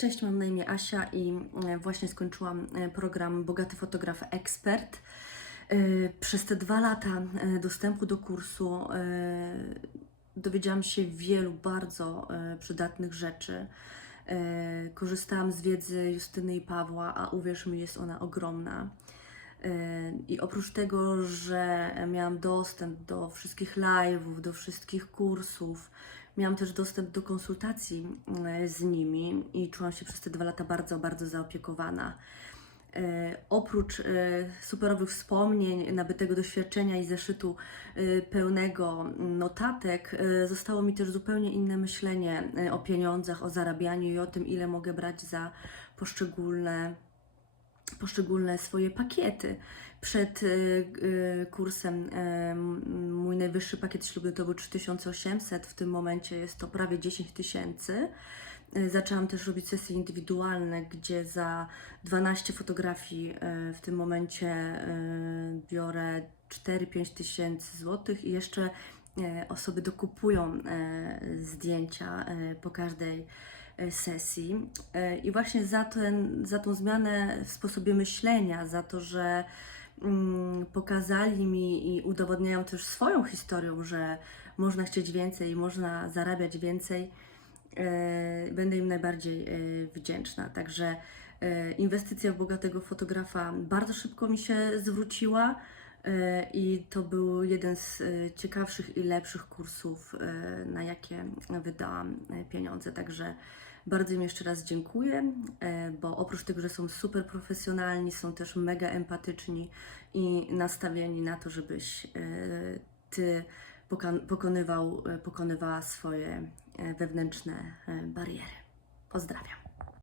Cześć, mam na imię Asia i e, właśnie skończyłam e, program Bogaty Fotograf Ekspert. E, Przez te dwa lata dostępu do kursu dowiedziałam się wielu bardzo przydatnych rzeczy. Korzystałam z wiedzy Justyny i Pawła, a uwierz mi, jest ona ogromna. I oprócz tego, że miałam dostęp do wszystkich live'ów, do wszystkich kursów, miałam też dostęp do konsultacji e, z nimi i czułam się przez te dwa lata bardzo, bardzo zaopiekowana. E, Oprócz e, superowych wspomnień, nabytego doświadczenia i zeszytu pełnego notatek, zostało mi też zupełnie inne myślenie o pieniądzach, o zarabianiu i o tym, ile mogę brać za poszczególne poszczególne swoje pakiety. Przed y, y, kursem m, mój najwyższy pakiet ślubny to był 3800, w tym momencie jest to prawie 10 tysięcy. Zaczęłam też robić sesje indywidualne, gdzie za 12 fotografii w tym momencie biorę 4-5 tysięcy złotych i jeszcze osoby dokupują zdjęcia po każdej e, sesji. E, I właśnie za, ten, za tą zmianę w sposobie myślenia, za to, że mm, pokazali mi i udowodniają też swoją historią, że można chcieć więcej, można zarabiać więcej, e, będę im najbardziej e, wdzięczna. Także e, inwestycja w bogatego fotografa bardzo szybko mi się zwróciła. E, I to był jeden z e, ciekawszych i lepszych kursów, e, na jakie wydałam pieniądze. Także bardzo im jeszcze raz dziękuję, bo oprócz tego, że są super profesjonalni, są też mega empatyczni i nastawieni na to, żebyś ty pokonywał, pokonywała swoje wewnętrzne bariery. Pozdrawiam.